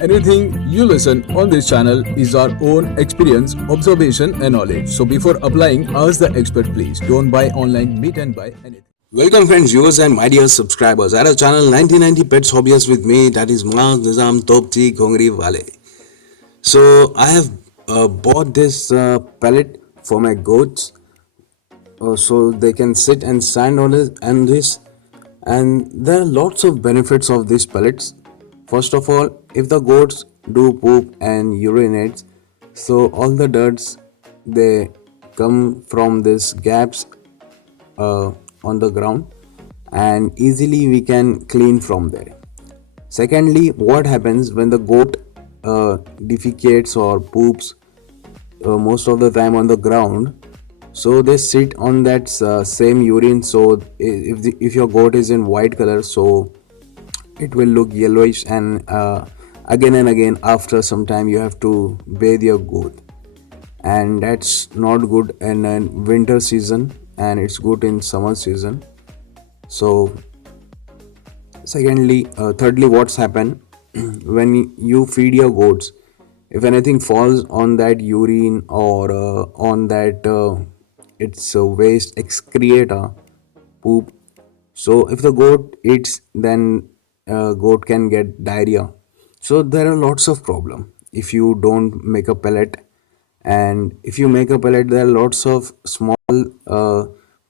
Anything you listen on this channel is our own experience, observation, and knowledge. So before applying, ask the expert please. Don't buy online meat and buy anything. Welcome friends, viewers and my dear subscribers at our channel 1990 Pets Hobbyist with me, that is Maaz Nizam Topti Khongri Wale. So I have bought this pellet for my goats so they can sit and stand on it and this, and there are lots of benefits of these pellets. First of all, if the goats do poop and urinate, so all the dirts they come from these gaps uh, on the ground, and easily we can clean from there. Secondly, what happens when the goat defecates or poops most of the time on the ground, so they sit on that same urine. So if your goat is in white color, so it will look yellowish, and again after some time you have to bathe your goat, and that's not good in winter season, and it's good in summer season. So thirdly, what's happen when you feed your goats, if anything falls on that urine or on that its waste excreta poop, so if the goat eats, then goat can get diarrhea. So there are lots of problem if you don't make a pellet, and if you make a pellet, there are lots of small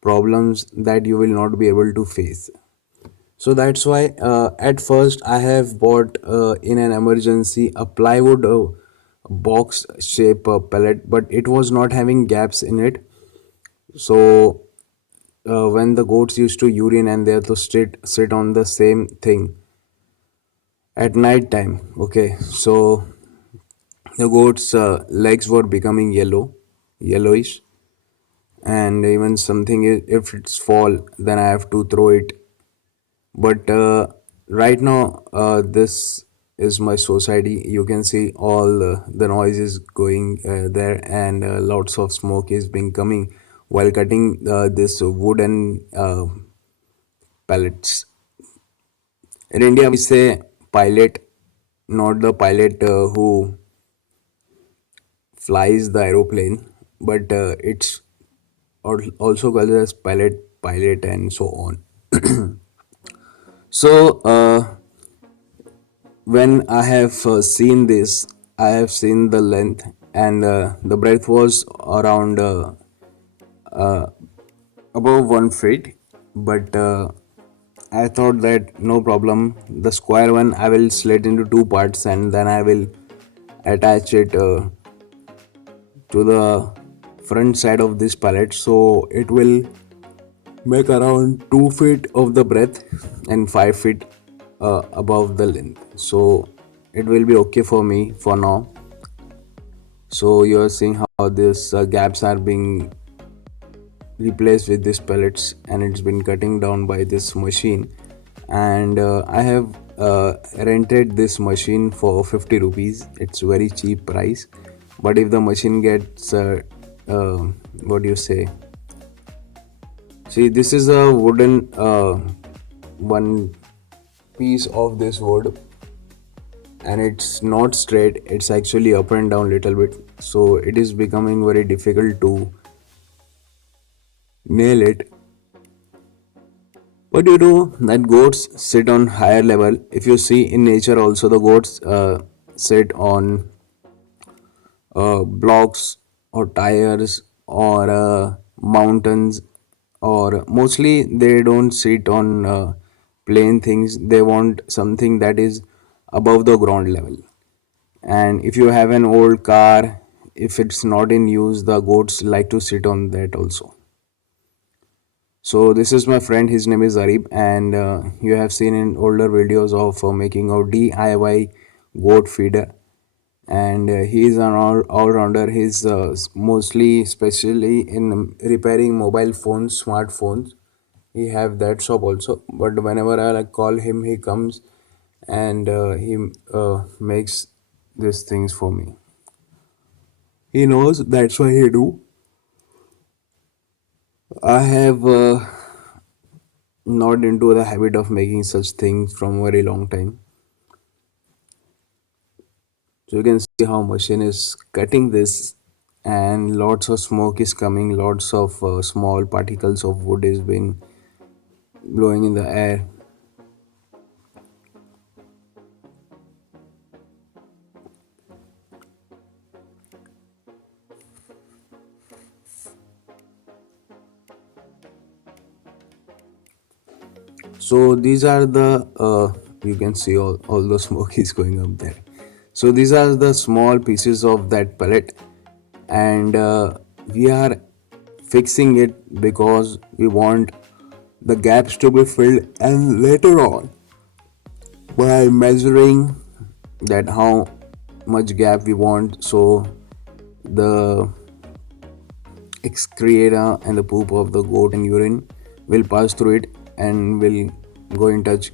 problems that you will not be able to face. So that's why at first I have bought in an emergency a plywood box shape pellet, but it was not having gaps in it. So when the goats used to urine and they have to sit on the same thing at night time, okay, so the goats legs were becoming yellowish, and even something if it's fall, then I have to throw it. But right now this is my society. You can see all the noise is going there, and lots of smoke is being coming while cutting this wooden pellets. In India we say pilot, not the pilot who flies the aeroplane, but it's also called as pilot and so on. So when I have seen this, I have seen the length, and the breadth was around above 1 feet. But I thought that no problem. The square one I will slit into two parts, and then I will attach it to the front side of this pallet, so it will make around 2 feet of the breadth and 5 feet above the length. So it will be okay for me for now. So you're seeing how these gaps are being replaced with these pellets, and it's been cutting down by this machine. And I have rented this machine for 50 rupees. It's very cheap price, but if the machine gets uh, what do you say, see, this is a wooden one piece of this wood, and it's not straight, it's actually up and down little bit, so it is becoming very difficult to nail it. But you know that goats sit on higher level. If you see in nature also, the goats sit on blocks or tires or mountains, or mostly they don't sit on plain things. They want something that is above the ground level. And if you have an old car, if it's not in use, the goats like to sit on that also. So this is my friend, his name is Arib, and you have seen in older videos of making a DIY goat feeder, and he is an all-rounder. He's mostly specially in repairing mobile phones, smartphones. He have that shop also, but whenever I like call him, he comes, and he makes these things for me. He knows, that's why he do. I have not into the habit of making such things from a very long time. So you can see how machine is cutting this, and lots of smoke is coming, lots of small particles of wood is being blowing in the air. So these are the you can see all the smoke is going up there. So these are the small pieces of that pellet, and we are fixing it because we want the gaps to be filled, and later on by measuring that how much gap we want, so the excreta and the poop of the goat and urine will pass through it and will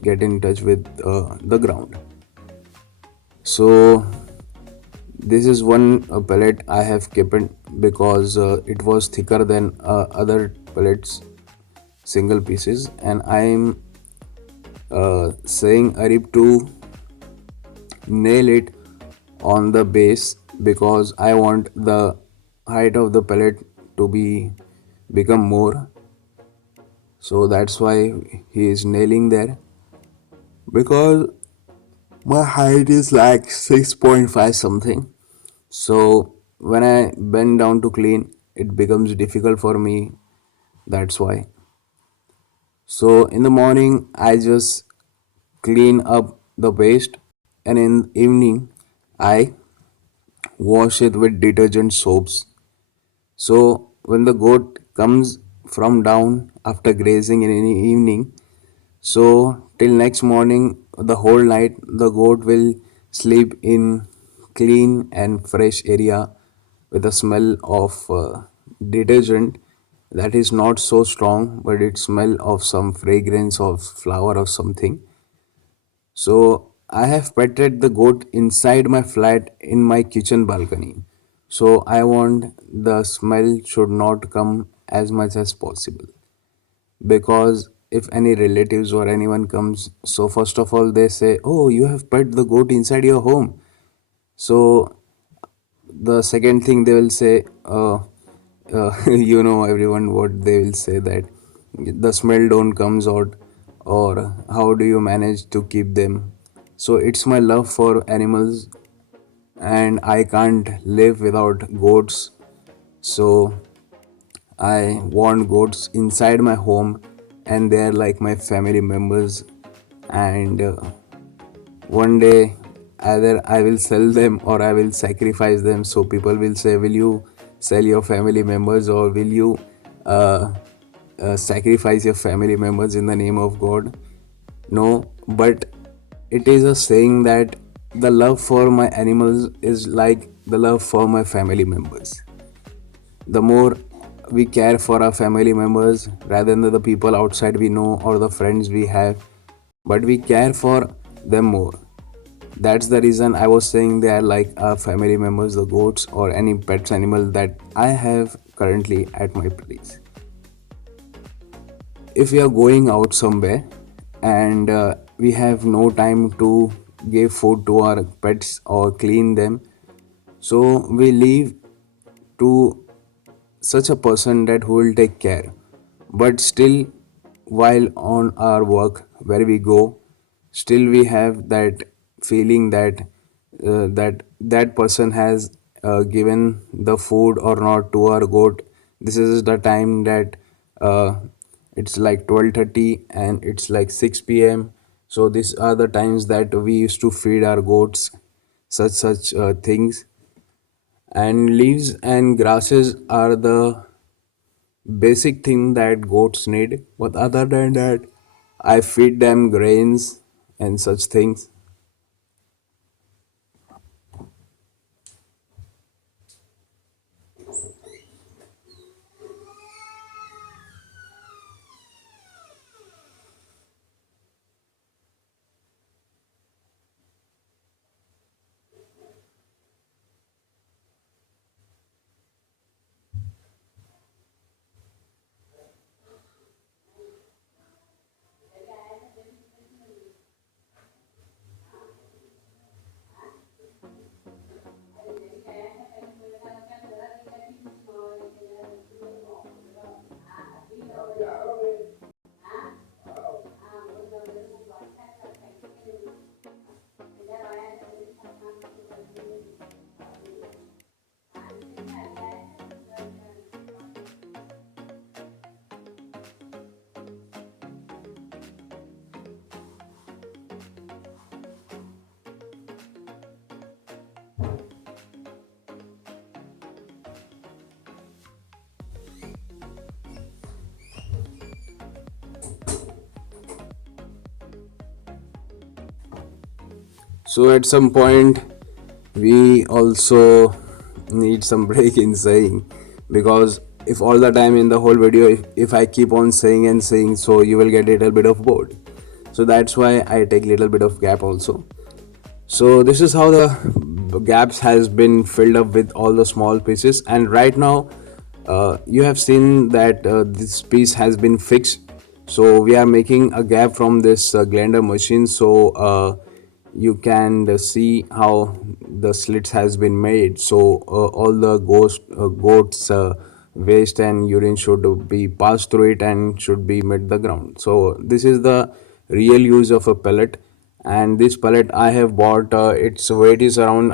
get in touch with the ground. So this is one pellet I have kept because it was thicker than other pellets, single pieces, and I am saying Arif to nail it on the base because I want the height of the pellet to be become more. So that's why he is nailing there, because my height is like 6.5 something. So when I bend down to clean, it becomes difficult for me. That's why. So in the morning, I just clean up the waste, and in evening, I wash it with detergent soaps. So when the goat comes from down after grazing in the evening, so till next morning, the whole night, the goat will sleep in clean and fresh area with a smell of detergent that is not so strong, but it smell of some fragrance of flower or something. So I have petted the goat inside my flat in my kitchen balcony. So I want the smell should not come as much as possible, because if any relatives or anyone comes, so first of all they say, oh, you have pet the goat inside your home. So the second thing they will say, you know everyone what they will say, that the smell don't comes out, or how do you manage to keep them. So it's my love for animals, and I can't live without goats. So I want goats inside my home, and they're like my family members. And one day, either I will sell them or I will sacrifice them. So people will say, will you sell your family members, or will you uh, sacrifice your family members in the name of God? No, but it is a saying that the love for my animals is like the love for my family members. The more we care for our family members rather than the people outside we know or the friends we have, but we care for them more. That's the reason I was saying they are like our family members, the goats or any pets animal that I have currently at my place. If we are going out somewhere and we have no time to give food to our pets or clean them, so we leave to such a person that who will take care. But still, while on our work where we go, still we have that feeling that that person has given the food or not to our goat. This is the time that uh, it's like 12:30 and it's like 6 p.m. So these are the times that we used to feed our goats such things. And leaves and grasses are the basic thing that goats need. But other than that, I feed them grains and such things. So at some point, we also need some break in saying, because if all the time in the whole video, if I keep on saying and saying, so you will get a little bit of bored. So that's why I take little bit of gap also. So this is how the gaps has been filled up with all the small pieces, and right now you have seen that this piece has been fixed. So we are making a gap from this Glender machine, so you can see how the slits has been made. So all the goats waste and urine should be passed through it and should be met the ground. So this is the real use of a pellet. And this pellet I have bought, its weight is around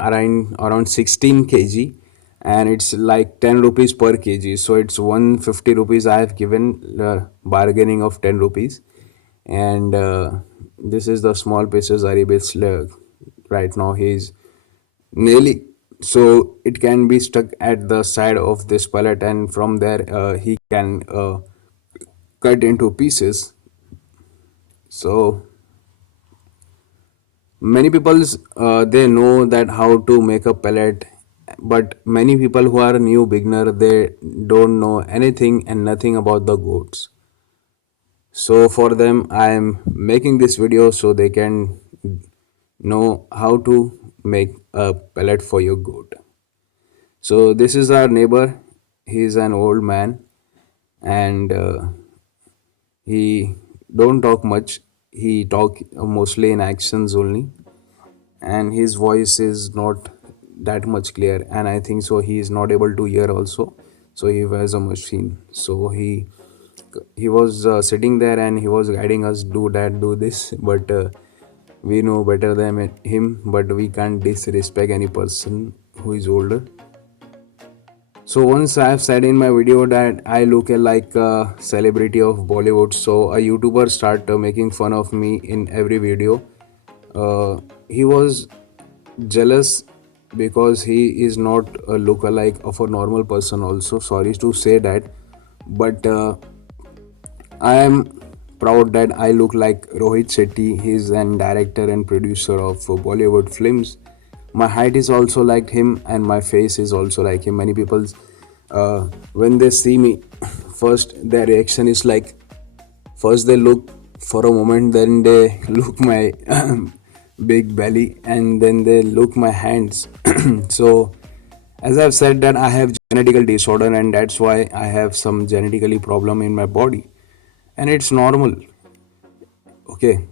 16 kg, and it's like 10 rupees per kg, so it's 150 rupees I have given, bargaining of 10 rupees. And this is the small pieces Aribis right now he's nailing, so it can be stuck at the side of this pellet, and from there he can cut into pieces. So many people they know that how to make a pellet, but many people who are new beginner, they don't know anything and nothing about the goats. So for them I am making this video so they can know how to make a pellet for your goat. So this is our neighbor. He's an old man, and he don't talk much. He talk mostly in actions only, and his voice is not that much clear, and I think so he is not able to hear also. So he wears a machine. So he was sitting there and he was guiding us, do that, do this, but we know better than him, but we can't disrespect any person who is older. So once I have said in my video that I look like a celebrity of Bollywood, so a YouTuber start making fun of me in every video. He was jealous because he is not a lookalike of a normal person also. Sorry to say that, but I am proud that I look like Rohit Shetty. He is an director and producer of Bollywood films. My height is also like him, and my face is also like him. Many people, when they see me, first their reaction is like, first they look for a moment, then they look my big belly, and then they look my hands. So as I've said that I have genetical disorder, and that's why I have some genetically problem in my body, and it's normal. Okay,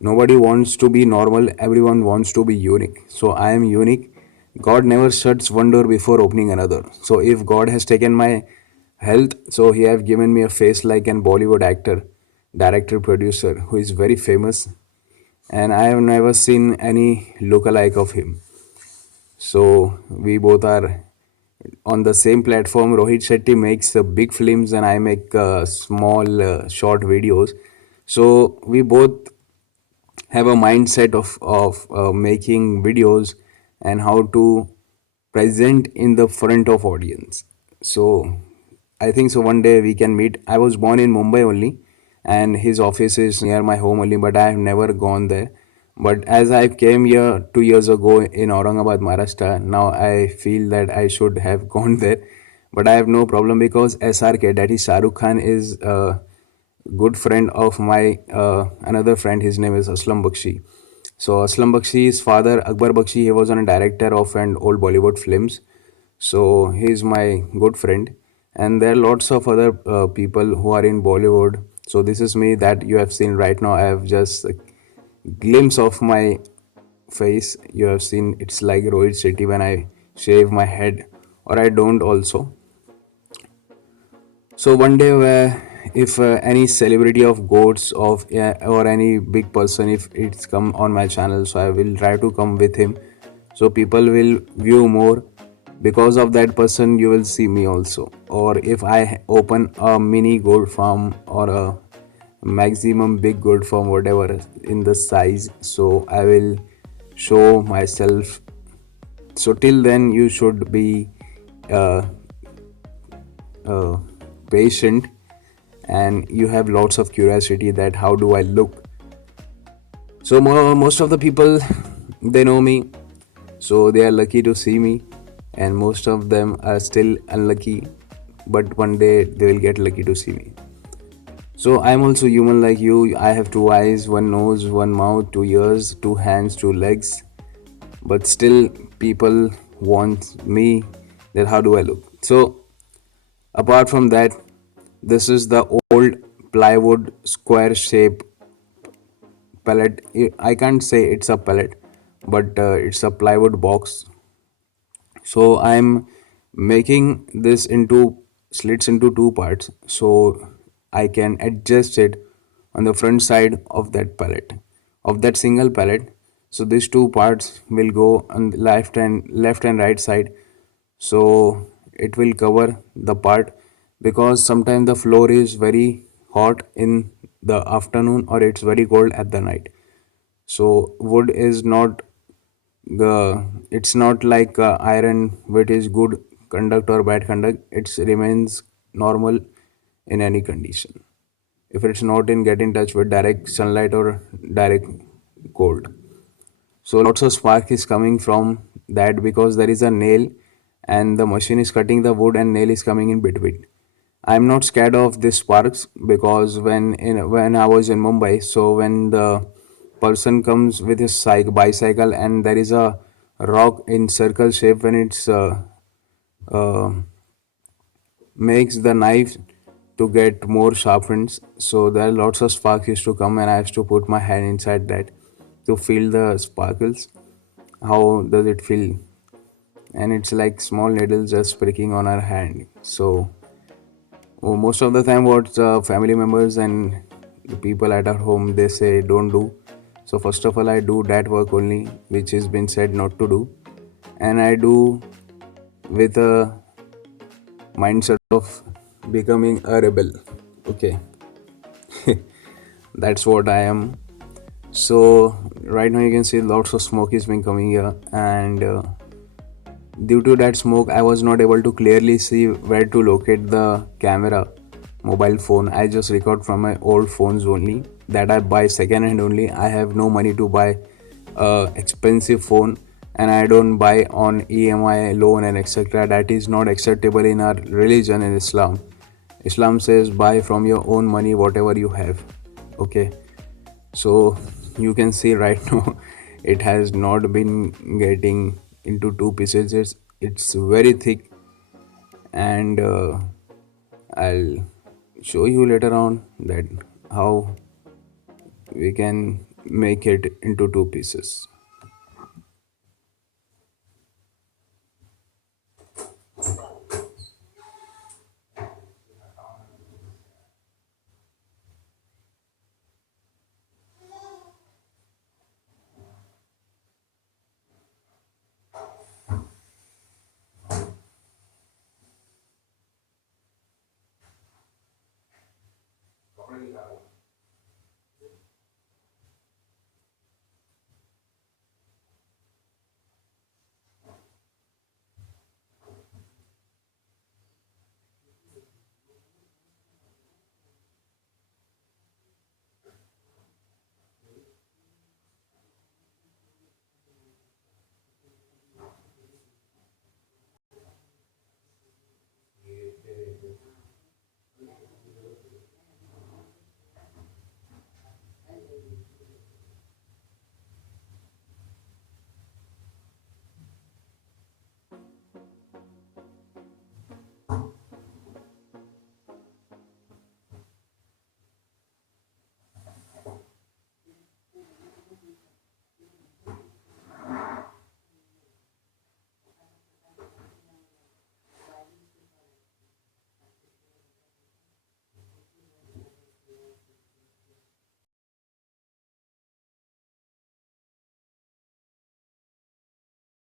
nobody wants to be normal, everyone wants to be unique. So I am unique. God never shuts one door before opening another. So if God has taken my health, so he have given me a face like an Bollywood actor, director, producer who is very famous, and I have never seen any lookalike of him. So we both are on the same platform. Rohit Shetty makes big films and I make small short videos. So we both have a mindset of making videos and how to present in the front of audience. So I think so one day we can meet. I was born in Mumbai only, and his office is near my home only, but I have never gone there. But as I came here 2 years ago in Aurangabad, Maharashtra, now I feel that I should have gone there. But I have no problem because SRK, that is Shah Rukh Khan, is good friend of my another friend. His name is Aslam Bakshi. So Aslam Bakshi's father Akbar Bakshi, he was a director of an old Bollywood films. So he is my good friend, and there are lots of other people who are in Bollywood. So this is me that you have seen right now. I have just a glimpse of my face. You have seen it's like Rohit Shetty when I shave my head, or I don't also. So one day, where if any celebrity of goats of or any big person, if it's come on my channel, so I will try to come with him, so people will view more. Because of that person, you will see me also. Or if I open a mini goat farm or a maximum big goat farm, whatever in the size, so I will show myself. So till then, you should be uh, uh, patient, and you have lots of curiosity that how do I look. So most of the people, They know me, so they are lucky to see me, and most of them are still unlucky, but one day they will get lucky to see me. So I'm also human like you. I have two eyes, one nose, one mouth, two ears, two hands, two legs, but still people want me. That how do I look? So apart from that, this is the old plywood square shape pallet. I can't say it's a pallet, but it's a plywood box. So I'm making this into slits into two parts, so I can adjust it on the front side of that pallet, of that single pallet. So these two parts will go on the left and right side. So it will cover the part, because sometimes the floor is very hot in the afternoon or it's very cold at the night. So wood is not the it's not like iron, which is good conduct or bad conduct. It remains normal in any condition if it's not in get in touch with direct sunlight or direct cold. So lots of spark is coming from that, because there is a nail and the machine is cutting the wood and nail is coming in between. I'm not scared of these sparks, because when I was in Mumbai, so when the person comes with his bicycle and there is a rock in circle shape, when it's uh, makes the knife to get more sharpened, so there are lots of sparks used to come and I have to put my hand inside that to feel the sparkles. How does it feel? And it's like small needles just pricking on our hand. So most of the time what family members and the people at our home, they say don't do. So first of all, I do that work only which has been said not to do, and I do with a mindset of becoming a rebel. Okay. That's what I am. So right now you can see lots of smoke is been coming here, and due to that smoke, I was not able to clearly see where to locate the camera mobile phone. I just record from my old phones only that I buy second hand only. I have no money to buy a expensive phone, and I don't buy on EMI loan and etc. That is not acceptable in our religion in Islam. Islam says buy from your own money whatever you have. Okay, so you can see right now it has not been getting into two pieces. It's very thick, and I'll show you later on that how we can make it into two pieces.